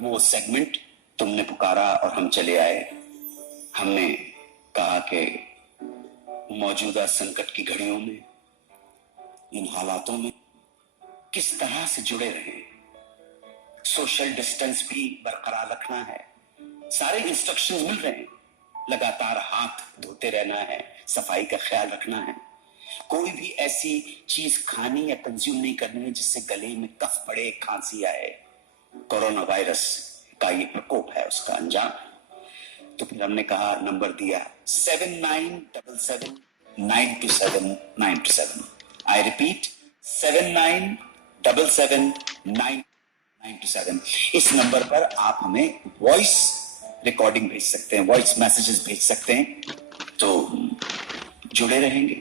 वो सेगमेंट तुमने पुकारा और हम चले आए। हमने कहा कि मौजूदा संकट की घड़ियों में, इन हालातों में किस तरह से जुड़े रहें। सोशल डिस्टेंस भी बरकरार रखना है, सारे इंस्ट्रक्शंस मिल रहे हैं, लगातार हाथ धोते रहना है, सफाई का ख्याल रखना है, कोई भी ऐसी चीज खानी या कंज्यूम नहीं करनी है जिससे गले में कफ पड़े, खांसी आए। कोरोना वायरस का ये प्रकोप है, उसका अंजाम। तो फिर हमने कहा, नंबर दिया 7977927927। I repeat 7977927927। इस नंबर पर आप हमें वॉइस रिकॉर्डिंग भेज सकते हैं, वॉइस मैसेजेस भेज सकते हैं। तो जुड़े रहेंगे,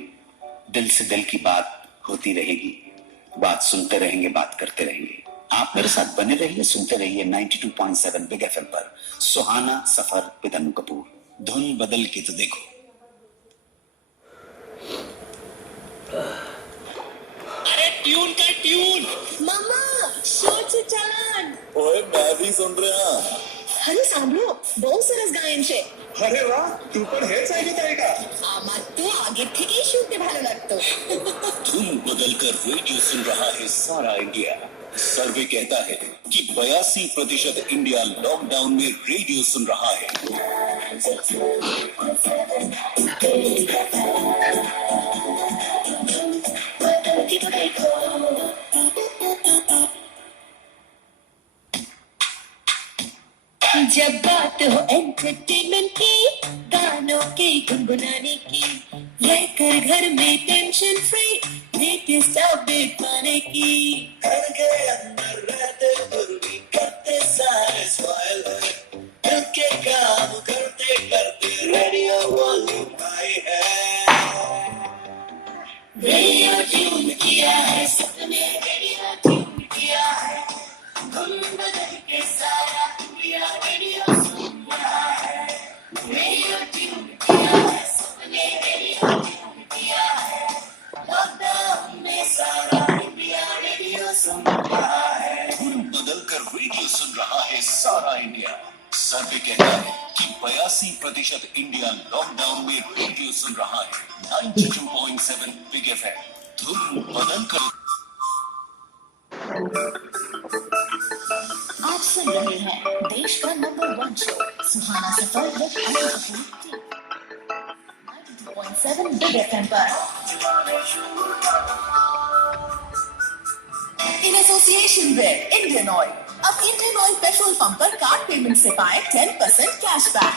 दिल से दिल की बात होती रहेगी, बात सुनते रहेंगे, बात करते रहेंगे। आप मेरे साथ बने रहिए, सुनते रहिए 92.7 बिग एफएम पर सुहाना सफर विद अनु कपूर। धुन बदल के तो देखो। अरे ट्यून का ट्यून मामा, शोर से ચાલન. ઓય मैं भी सुन रहा। અરે સાંભળો, બહુ સરસ ગાયન છે. अरे वाह, तू पण हेच ऐकत आहे का? আমার তো আগে থেকেই শুনতে ভালো লাগতো. धुन बदल कर रेडियो सुन रहा है सारा इंडिया। सर्वे कहता है कि 82% इंडिया लॉकडाउन में रेडियो सुन रहा है। जब बात हो एंटरटेनमेंट की, गानों के गुनगुनाने की, रहकर घर में टेंशन फ्री, लेटेस्ट अपडेट पाने की। घर के अंदर रहते फिर भी करते सारे स्माइल, दिल के काम करते करते रेडियो वॉल्यूम हाई है। रेडियो ट्यून किया है सबने, रेडियो ट्यून किया है, धुन बदल के सारा इंडिया रेडियो सुन रहा है। रेडियो ट्यून किया है सबने, रेडियो ट्यून किया है, लॉकडाउन में सारा इंडिया रेडियो सुन रहा है। धुन बदल कर रेडियो सुन रहा है सारा इंडिया। सर्वे कहता है कि 82% इंडिया लॉकडाउन में रेडियो सुन रहा है। 92.7 बिग एफएम, धुन बदल कर। आप सुन रहे हैं देश का number 1 show Suhana Safar with Anu Kapoor 92.7 Big FM पर, in association with Indian Oil. अब इंडियन ऑयल पेट्रोल पंप पर कार्ड पेमेंट से पाए 10% कैशबैक।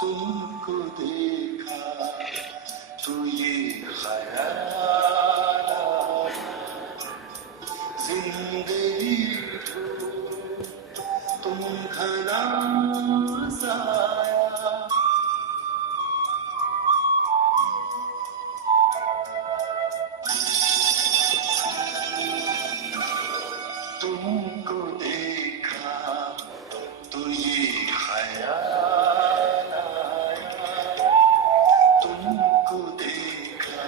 तुमको देखा तो ये ख्याल जिंदगी तुम घना साया, तुमको देखा तो ये ख्याल, तुमको देखा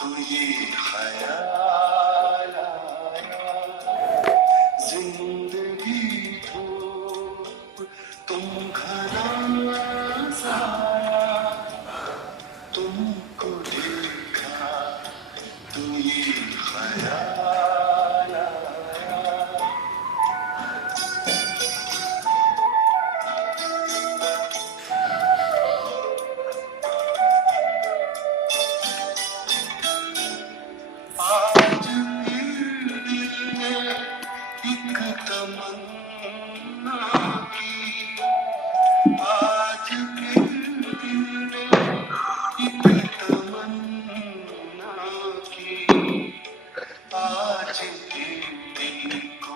तो ये ख्याल आया, जिंदगी को तुम घना साया, तुमको देखा तो ये ख्याल आया। आज दिल ने एक तमन्ना की, आज दिल ने एक तमन्ना की, आज दिल को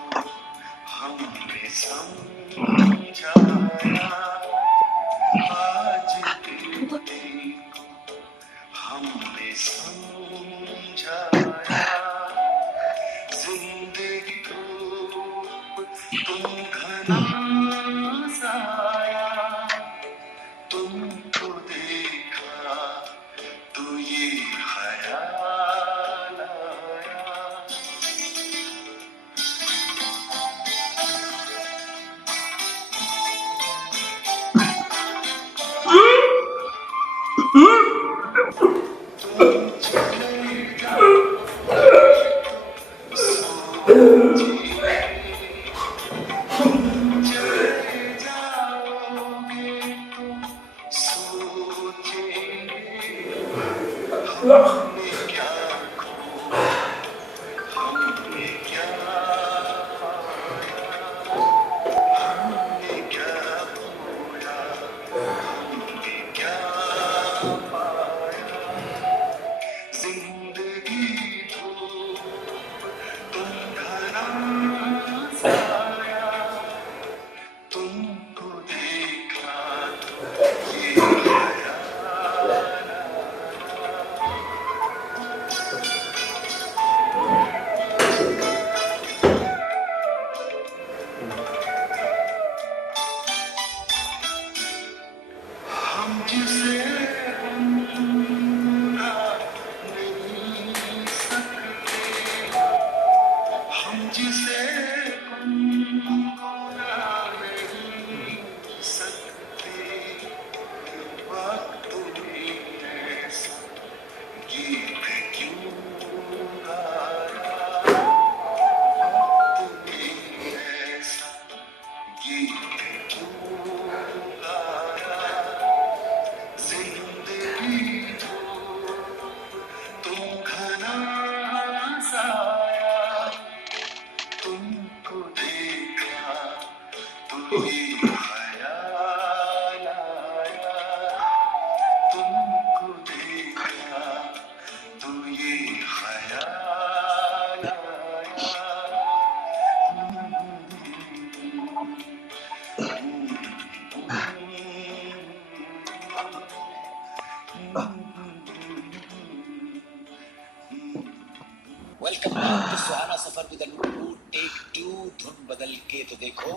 welcome back to Suhana Safar with Anup. Take 2, धुन बदल के तो देखो।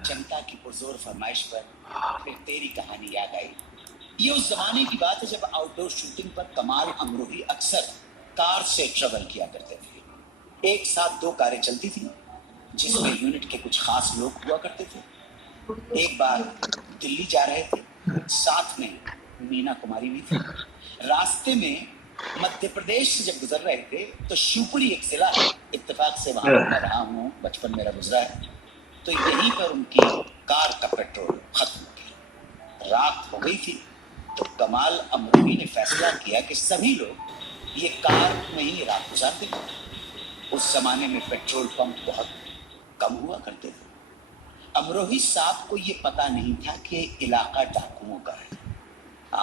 जनता की पुरजोर फरमाइश पर फिर तेरी कहानी याद आई। ये उस जमाने की बात है जब आउटडोर शूटिंग पर कमाल अमरोही अक्सर कार से ट्रेवल किया करते थे। एक साथ 2 कारें चलती थी जिसमें यूनिट के कुछ खास लोग हुआ करते थे। एक बार दिल्ली जा रहे थे, साथ में मीना कुमारी भी थी। रास्ते में मध्य प्रदेश से जब गुजर रहे थे तो शिवपुरी एक जिला है, इत्तेफाक से वहां मैं रहा हूँ, बचपन मेरा गुजरा है। तो यहीं पर उनकी कार का पेट्रोल खत्म हो गया। रात हो गई थी तो कमाल अमरोही ने फैसला किया कि सभी लोग ये कार में ही रात गुजार देंगे। उस जमाने में पेट्रोल पंप बहुत कम हुआ करते थे। अमरोही साहब को ये पता नहीं था कि इलाका डाकुओं का है।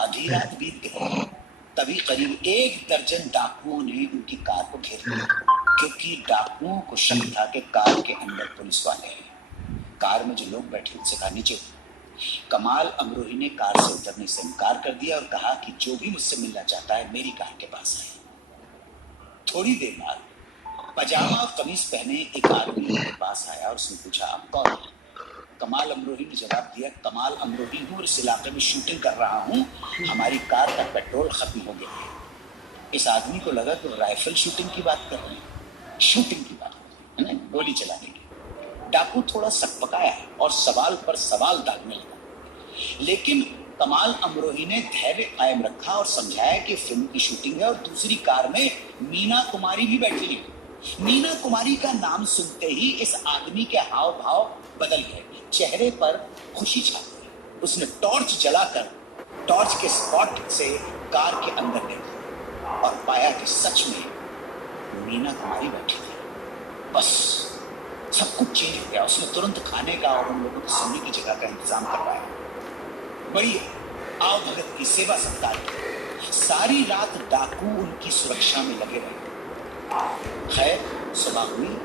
आधी रात बीत गई, तभी करीब 1 दर्जन डाकुओं ने उनकी कार को घेर लिया, क्योंकि डाकुओं को शक था कि कार के अंदर पुलिस वाले हैं। कार में जो लोग बैठे उनसे कहा नीचे। कमाल अमरोही ने कार से उतरने से इनकार कर दिया और कहा कि जो भी मुझसे मिलना चाहता है मेरी कार के पास आए। थोड़ी देर बाद पजामा और कमीज पहने एक आदमी उनके पास आया और उसने पूछा, आप कौन? कमाल अमरोही ने जवाब दिया, कमाल अमरोही हूँ और इस इलाके में शूटिंग कर रहा हूँ, हमारी कार का पेट्रोल खत्म हो गया है। इस आदमी को लगा कि राइफल शूटिंग की बात कर रहे हैं, शूटिंग की बात कर रहे हैं, गोली चलाने की। डाकू थोड़ा सकपकाया और सवाल पर सवाल दागने लगा, लेकिन कमाल अमरोही ने धैर्य कायम रखा और समझाया कि फिल्म की शूटिंग है और दूसरी कार में मीना कुमारी भी बैठी है। मीना कुमारी का नाम सुनते ही इस आदमी के हाव भाव बदल गए, चेहरे पर खुशी छा गई। उसने टॉर्च जलाकर टॉर्च के स्पॉट से कार के अंदर देखा और पाया कि सच में मीना कुमारी बैठी थी। बस सब कुछ चेंज हो गया। उसने तुरंत खाने का और उन लोगों को सोने की जगह का इंतजाम करवाया। बड़ी आओ भगत की सेवा सत्कार की। सारी रात डाकू उनकी सुरक्षा में लगे रहे। खैर सुबह हुई,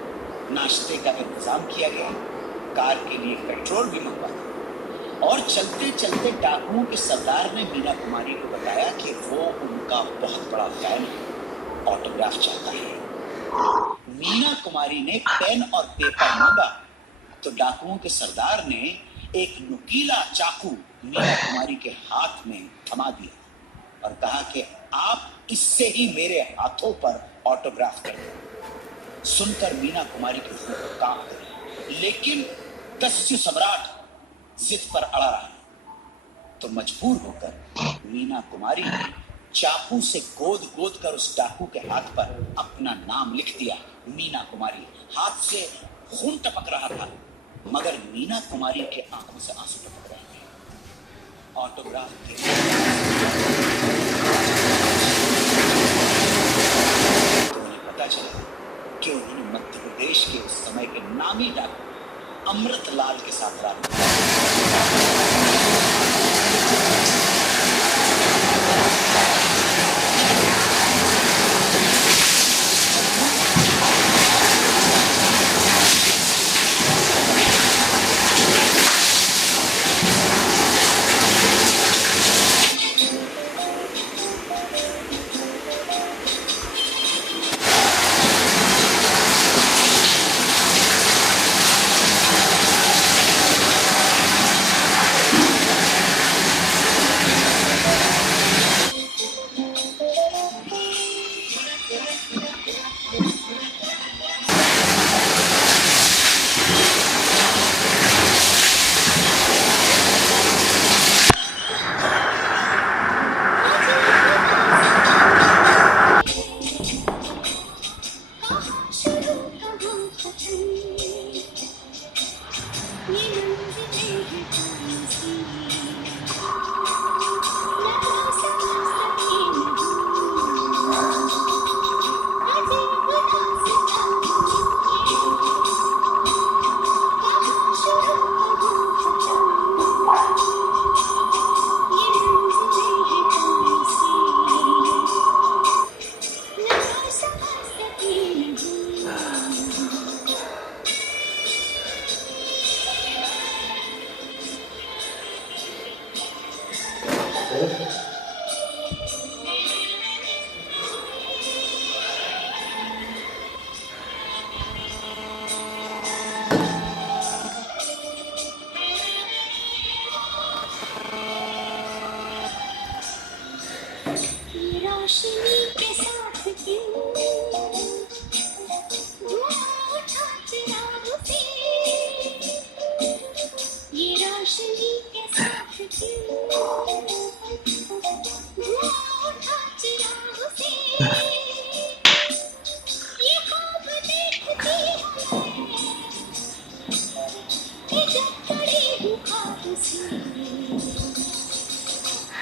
नाश्ते का इंतजाम किया गया, कार के लिए पेट्रोल भी मंगवाया और चलते चलते डाकुओं के सरदार ने मीना कुमारी को बताया कि वो उनका बहुत बड़ा फैन है, ऑटोग्राफ चाहता है। मीना कुमारी ने पेन और पेपर मांगा तो डाकुओं के सरदार ने एक नुकीला चाकू मीना कुमारी के हाथ में थमा दिया और कहा कि आप इससे ही मेरे हाथों पर ऑटोग्राफ कर दो। सुनकर मीना कुमारी की रूह कांप गई, लेकिन दस्यु सम्राट जिद पर अड़ा रहा तो मजबूर होकर मीना कुमारी ने चाकू से गोद गोद कर उस डाकू के हाथ पर अपना नाम लिख दिया, मीना कुमारी। हाथ से खून टपक रहा था मगर मीना कुमारी के आंखों से आंसू टपक रहे थे। ऑटोग्राफ के तो उन्हें पता चला कि उन्होंने मध्य प्रदेश के उस समय के नामी डाकू अमृतलाल के साथ रात क्यों धुआं उठा चिराग से ये रोशनी के साथ क्यों धुआं उठा चिराग से ये ख्वाब देखती हूँ मैं जब खड़ी हूँ ख्वाब से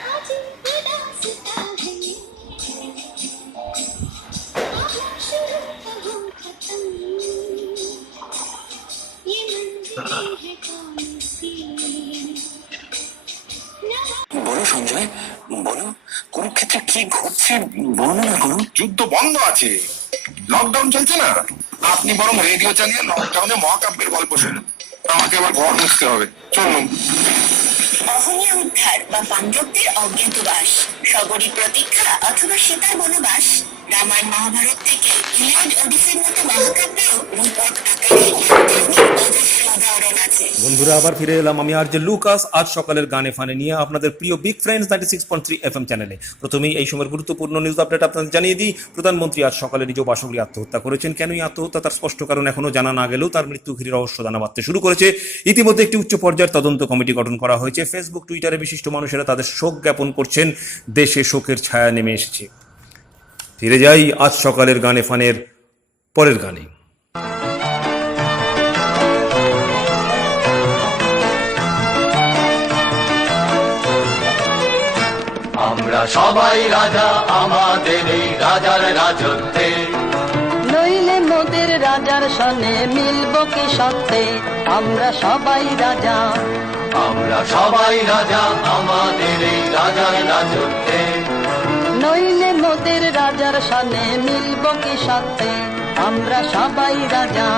आज उदासता है आना शुरू कहो खत्म ये मंजिलें है कौन सी বলো সঞ্জয়, বলো কুরুক্ষেত্রে কি ঘটছে বর্ণনা করো। যুদ্ধ বন্ধ আছে, লকডাউন চলছে না, আপনি বরং রেডিও চালিয়ে লকডাউনে মহাকাব্যের গল্প শুনুন। আমাকে আবার ঘর মুছতে হবে, চলুন। অহল্যা উদ্ধার বা পাণ্ডবদের অজ্ঞাতবাস, শবরী প্রতীক্ষা অথবা সীতার বনবাস, রামায়ণ মহাভারত থেকে ইলিয়াড ওডিসির মতো মহাকাব্যেও রূপক আকারে অজস্র উদাহরণ আছে। বন্ধুরা, আবার ফিরে এলাম আমি আর যে লুকাস আজ সকালের গানে ফানে নিয়ে আপনাদের প্রিয় বিগ ফ্রেন্ডস 96.3 FM চ্যানেলে। প্রথমেই এই সময়ের গুরুত্বপূর্ণ নিউজ আপডেট আপনাদের জানিয়ে দিই। প্রধানমন্ত্রী আজ সকালে নিজ বাসগৃহে আত্মহত্যা করেছেন। কেনই আত্মহত্যা তার স্পষ্ট কারণ এখনো জানা না গেলেও তার মৃত্যু ঘিরে রহস্য দানা বাঁধতে শুরু করেছে। ইতিমধ্যে একটি উচ্চ পর্যায়ের তদন্ত কমিটি গঠন করা হয়েছে। ফেসবুক টুইটারে বিশিষ্ট মানুষেরা তাদের শোক জ্ঞাপন করছেন। দেশে শোকের ছায়া নেমে এসেছে। ফিরে যাই আজ সকালের গানে ফানের পরের গানে। আমরা সবাই রাজা আমাদের এই রাজার রাজত্বে, নইলে মোদের রাজার সনে মিলব কি সত্যে, আমরা সবাই রাজা। আমরা সবাই রাজা আমাদের এই রাজার রাজত্বে, নইলে মোদের রাজার সনে মিলব কি সত্যে, আমরা সবাই রাজা।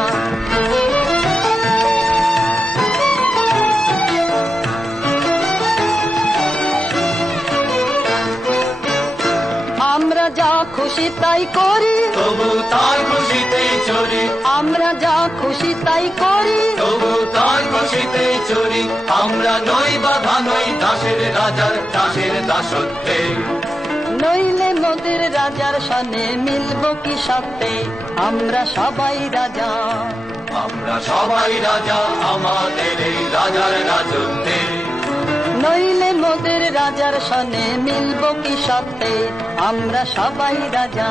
আমরা যা খুশি তাই করি, তবু তার খুশিতেই চলি, আমরা যা খুশি তাই করি, তবু তার খুশিতেই চলি। আমরা নই বাধা নই দাসের রাজার দাসের দাসত্বে, নইলে মোদের রাজার সনে মিলব কি সত্যে, আমরা সবাই রাজা। আমরা সবাই রাজা আমাদের এই রাজার রাজত্বে, নইলে মোদের রাজার সনে মিলব কি সত্যে, আমরা সবাই রাজা।